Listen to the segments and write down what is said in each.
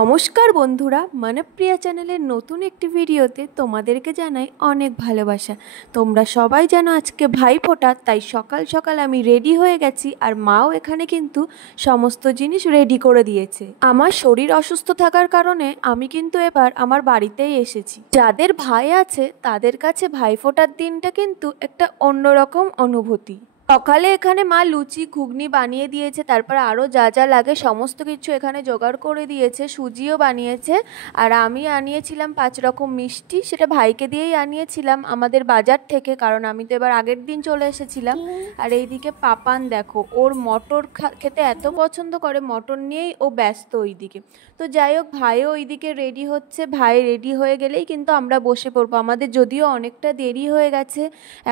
নমস্কার বন্ধুরা, মানবপ্রিয়া চ্যানেলের নতুন একটি ভিডিওতে তোমাদেরকে জানাই অনেক ভালোবাসা। তোমরা সবাই জানো আজকে ভাইফোঁটা, তাই সকাল সকাল আমি রেডি হয়ে গেছি আর মাও এখানে কিন্তু সমস্ত জিনিস রেডি করে দিয়েছে। আমার শরীর অসুস্থ থাকার কারণে আমি কিন্তু এবার আমার বাড়িতেই এসেছি। যাদের ভাই আছে তাদের কাছে ভাইফোঁটার দিনটা কিন্তু একটা অন্যরকম অনুভূতি। সকালে এখানে মা লুচি ঘুগনি বানিয়ে দিয়েছে, তারপর আরও যা যা লাগে সমস্ত কিছু এখানে জোগাড় করে দিয়েছে, সুজিও বানিয়েছে। আর আমি আনিয়েছিলাম 5 রকম মিষ্টি, সেটা ভাইকে দিয়েই আনিয়েছিলাম আমাদের বাজার থেকে, কারণ আমি তো এবার আগের দিন চলে এসেছিলাম। আর এইদিকে পাপান দেখো, ওর মটর খেতে এত পছন্দ করে, মটর নিয়েই ও ব্যস্ত ওইদিকে। তো যাই হোক, ভাইও ওইদিকে রেডি হচ্ছে, ভাই রেডি হয়ে গেলেই কিন্তু আমরা বসে পড়বো। আমাদের যদিও অনেকটা দেরি হয়ে গেছে,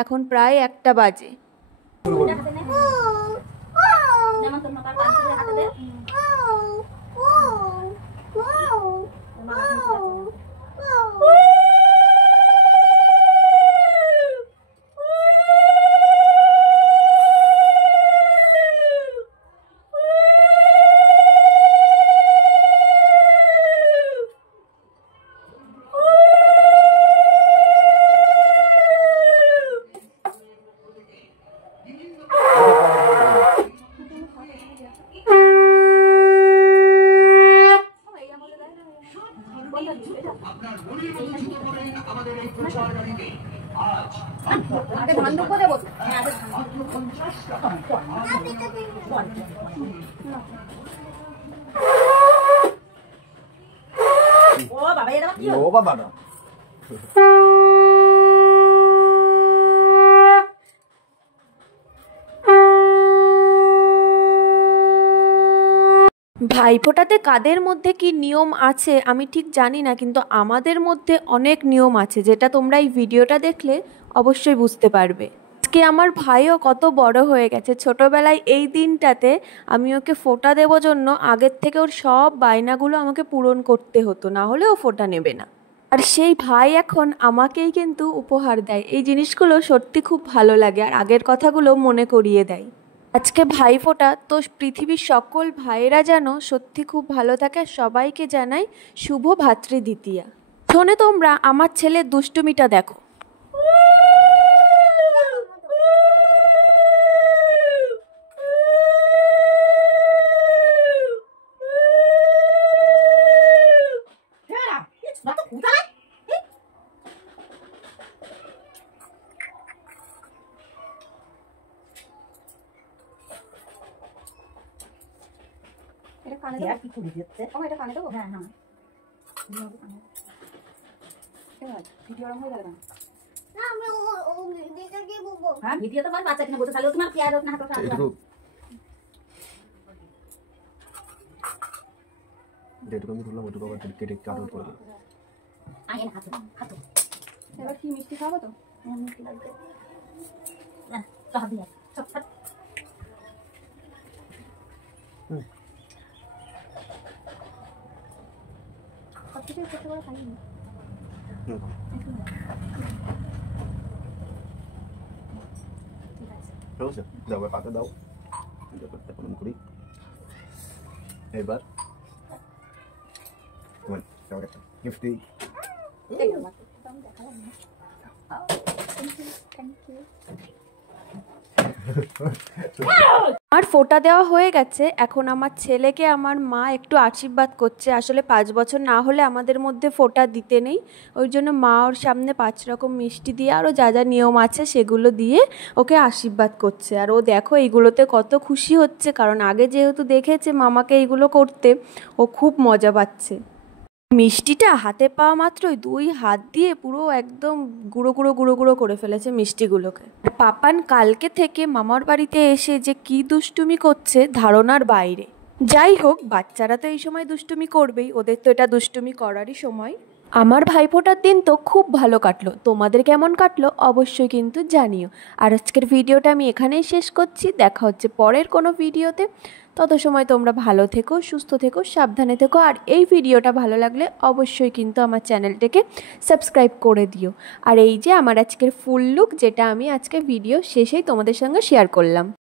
এখন প্রায় 1টা বাজে। ভাইফোঁটাতে কাদের মধ্যে কি নিয়ম আছে আমি ঠিক জানি না, কিন্তু আমাদের মধ্যে অনেক নিয়ম আছে, যেটা তোমরা এই ভিডিওটা দেখলে অবশ্যই বুঝতে পারবে। আজকে আমার ভাইও কত বড় হয়ে গেছে। ছোটবেলায় এই দিনটাতে আমি ওকে ফোঁটা দেওয়ার জন্য আগের থেকে ওর সব বায়নাগুলো আমাকে পূরণ করতে হতো, না হলে ও ফোঁটা নেবে না। আর সেই ভাই এখন আমাকেই কিন্তু উপহার দেয়। এই জিনিসগুলো সত্যি খুব ভালো লাগে, আর আগের কথাগুলো মনে করিয়ে দেয়। আজকে ভাইফোঁটা, তো পৃথিবীর সকল ভাইয়েরা যেন সত্যি খুব ভালো থাকে। সবাইকে জানাই শুভ ভাতৃদ্বিতীয়া। শোনে তোমরা আমার ছেলের দুষ্টুমিটা দেখো। এটা কানে দাও, কি করে দিচ্ছে? ও এটা কানে দাও। হ্যাঁ হ্যাঁ, ভিডিও রং হয়ে গেল না। না আমি ও ভিডিওটা কি বলবো? হ্যাঁ ভিডিও তো আমার বাচ্চা কিনা বসে, তাহলে তোমার কি আর না হাতে হাতে যেটুকু আমি ধরলাম ওটুকু আবার কেটে কাট আউট করে দিই। আয় না হাতে হাতে। এবার কি মিষ্টি খাবো তো? হ্যাঁ মিষ্টি লাগবে না, চা দিয়ে চপ চপ। কিছু করতে পারো খাই না। ঠিক আছে, দাও পাতা দাও, এটা করতে পারলাম করি। এবার ওই দাও একটা গিফট দিই। এই নাও মাত্র আমি দেখালাম না। Thank you. আর ফোঁটা দেওয়া হয়ে গেছে, এখন আমার ছেলেকে আমার মা একটু আশীর্বাদ করছে। আসলে 5 বছর না হলে আমাদের মধ্যে ফোঁটা দিতে নেই, ওই জন্য মা ওর সামনে 5 রকম মিষ্টি দিয়ে আরও যা যা নিয়ম আছে সেগুলো দিয়ে ওকে আশীর্বাদ করছে। আর ও দেখো এইগুলোতে কত খুশি হচ্ছে, কারণ আগে যেহেতু দেখেছে মামাকে এইগুলো করতে, ও খুব মজা পাচ্ছে। মিষ্টিটা হাতে পাওয়া মাত্রই 2 হাত দিয়ে পুরো একদম গুঁড়ো গুঁড়ো গুঁড়ো গুঁড়ো করে ফেলেছে মিষ্টিগুলোকে। পাপান কালকে থেকে মামার বাড়িতে এসে যে কি দুষ্টুমি করছে ধারণার বাইরে। যাই হোক, বাচ্চারা তো এই সময় দুষ্টুমি করবেই, ওদের তো এটা দুষ্টুমি করারই সময়। আমার ভাইফোঁটার দিন তো খুব ভালো কাটলো। তোমাদের কেমন কাটলো অবশ্যই কিন্তু জানিও। আর আজকের ভিডিওটা আমি এখানেই শেষ করছি। দেখা হচ্ছে পরের কোনো ভিডিওতে। তত সময় তোমরা ভালো থেকো, সুস্থ থেকো, সাবধানে থেকো। আর এই ভিডিওটা ভালো লাগলে অবশ্যই কিন্তু আমার চ্যানেলটাকে সাবস্ক্রাইব করে দিও। আর এই যে আমার আজকের ফুল লুক, যেটা আমি আজকে ভিডিও শেষেই তোমাদের সঙ্গে শেয়ার করলাম।